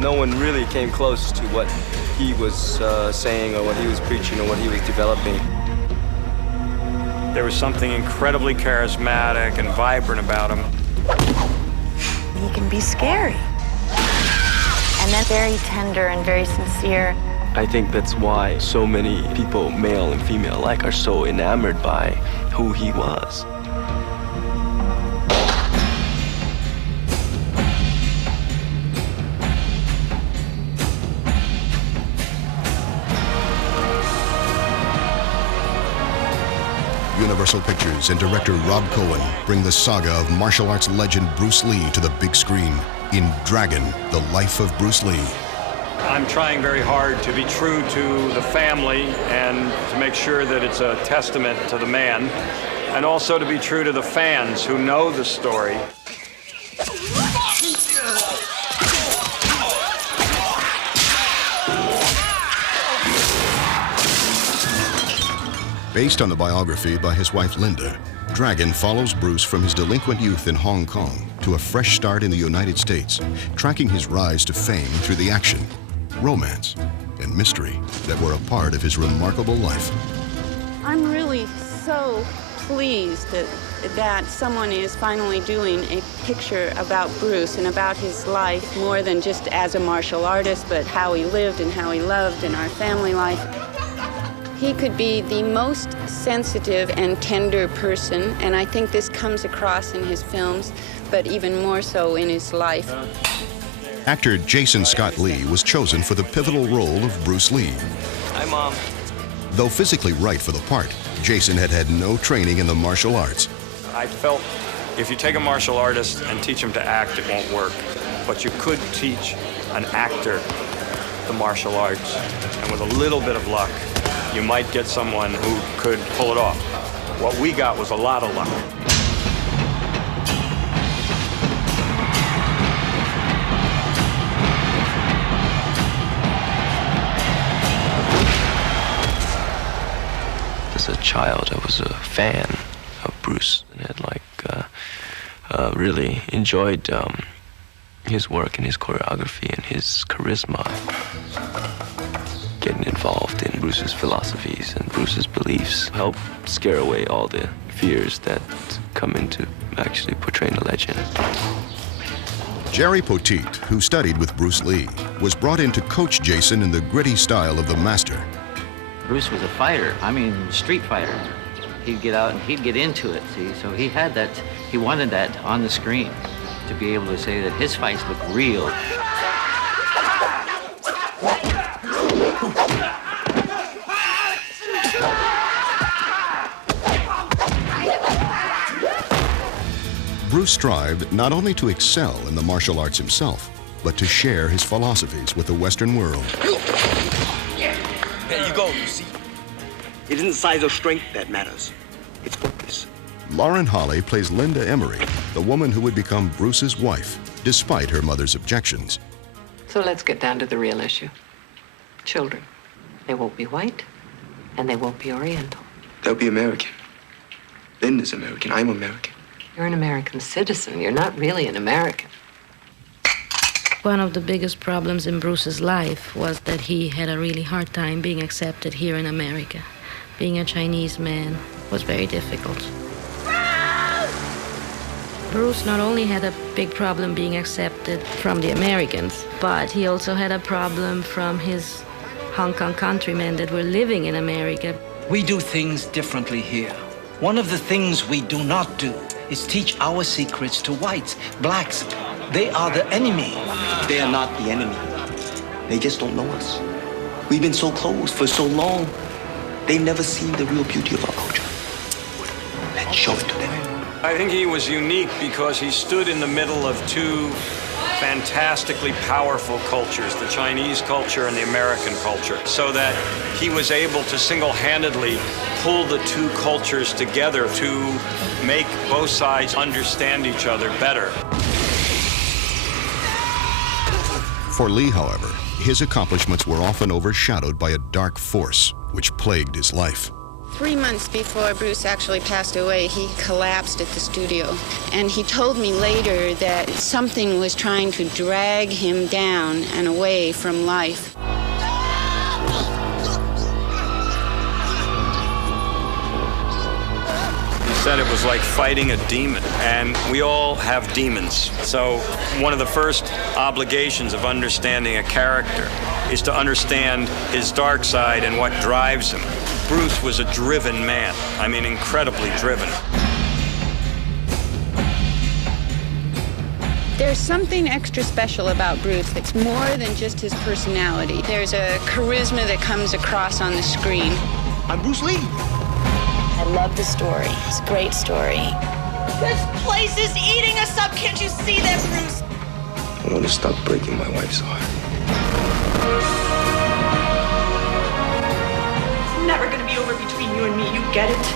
No one really came close to what he was saying or what he was preaching or what he was developing. There was something incredibly charismatic and vibrant about him. He can be scary. And then very tender and very sincere. I think that's why so many people, male and female alike, are so enamored by who he was. Universal Pictures and director Rob Cohen bring the saga of martial arts legend Bruce Lee to the big screen in Dragon, The Life of Bruce Lee. I'm trying very hard to be true to the family and to make sure that it's a testament to the man, and also to be true to the fans who know the story. Based on the biography by his wife Linda, Dragon follows Bruce from his delinquent youth in Hong Kong to a fresh start in the United States, tracking his rise to fame through the action, romance, and mystery that were a part of his remarkable life. I'm really so pleased that someone is finally doing a picture about Bruce and about his life, more than just as a martial artist, but how he lived and how he loved and our family life. He could be the most sensitive and tender person, and I think this comes across in his films, but even more so in his life. Actor Jason Scott Lee was chosen for the pivotal role of Bruce Lee. Hi, Mom. Though physically right for the part, Jason had had no training in the martial arts. I felt if you take a martial artist and teach him to act, it won't work. But you could teach an actor the martial arts, and with a little bit of luck, you might get someone who could pull it off. What we got was a lot of luck. As a child, I was a fan of Bruce and had really enjoyed his work and his choreography and his charisma. Getting involved in Bruce's philosophies and Bruce's beliefs helped scare away all the fears that come into actually portraying a legend. Jerry Poteet, who studied with Bruce Lee, was brought in to coach Jason in the gritty style of the master. Bruce was a fighter, street fighter. He'd get out and he'd get into it, see? So he had that, he wanted that on the screen to be able to say that his fights look real. Bruce strived not only to excel in the martial arts himself, but to share his philosophies with the Western world. There you go, you see. It isn't size or strength that matters. It's focus. Lauren Holly plays Linda Emery, the woman who would become Bruce's wife, despite her mother's objections. So let's get down to the real issue. Children. They won't be white, and they won't be Oriental. They'll be American. Linda's American. I'm American. You're an American citizen. You're not really an American. One of the biggest problems in Bruce's life was that he had a really hard time being accepted here in America. Being a Chinese man was very difficult. Bruce not only had a big problem being accepted from the Americans, but he also had a problem from his Hong Kong countrymen that were living in America. We do things differently here. One of the things we do not do is teach our secrets to whites, blacks. They are the enemy. They are not the enemy. They just don't know us. We've been so close for so long. They've never seen the real beauty of our culture. Let's show it to them. I think he was unique because he stood in the middle of two fantastically powerful cultures, the Chinese culture and the American culture, so that he was able to single-handedly pull the two cultures together to make both sides understand each other better. For Lee, however, his accomplishments were often overshadowed by a dark force which plagued his life. 3 months before Bruce actually passed away, he collapsed at the studio. And he told me later that something was trying to drag him down and away from life. He said it was like fighting a demon, and we all have demons. So one of the first obligations of understanding a character is to understand his dark side and what drives him. Bruce was a driven man. I mean, incredibly driven. There's something extra special about Bruce. It's more than just his personality. There's a charisma that comes across on the screen. I'm Bruce Lee. I love the story. It's a great story. This place is eating us up. Can't you see that, Bruce? I want to stop breaking my wife's heart. It's never gonna be over between you and me. You get it?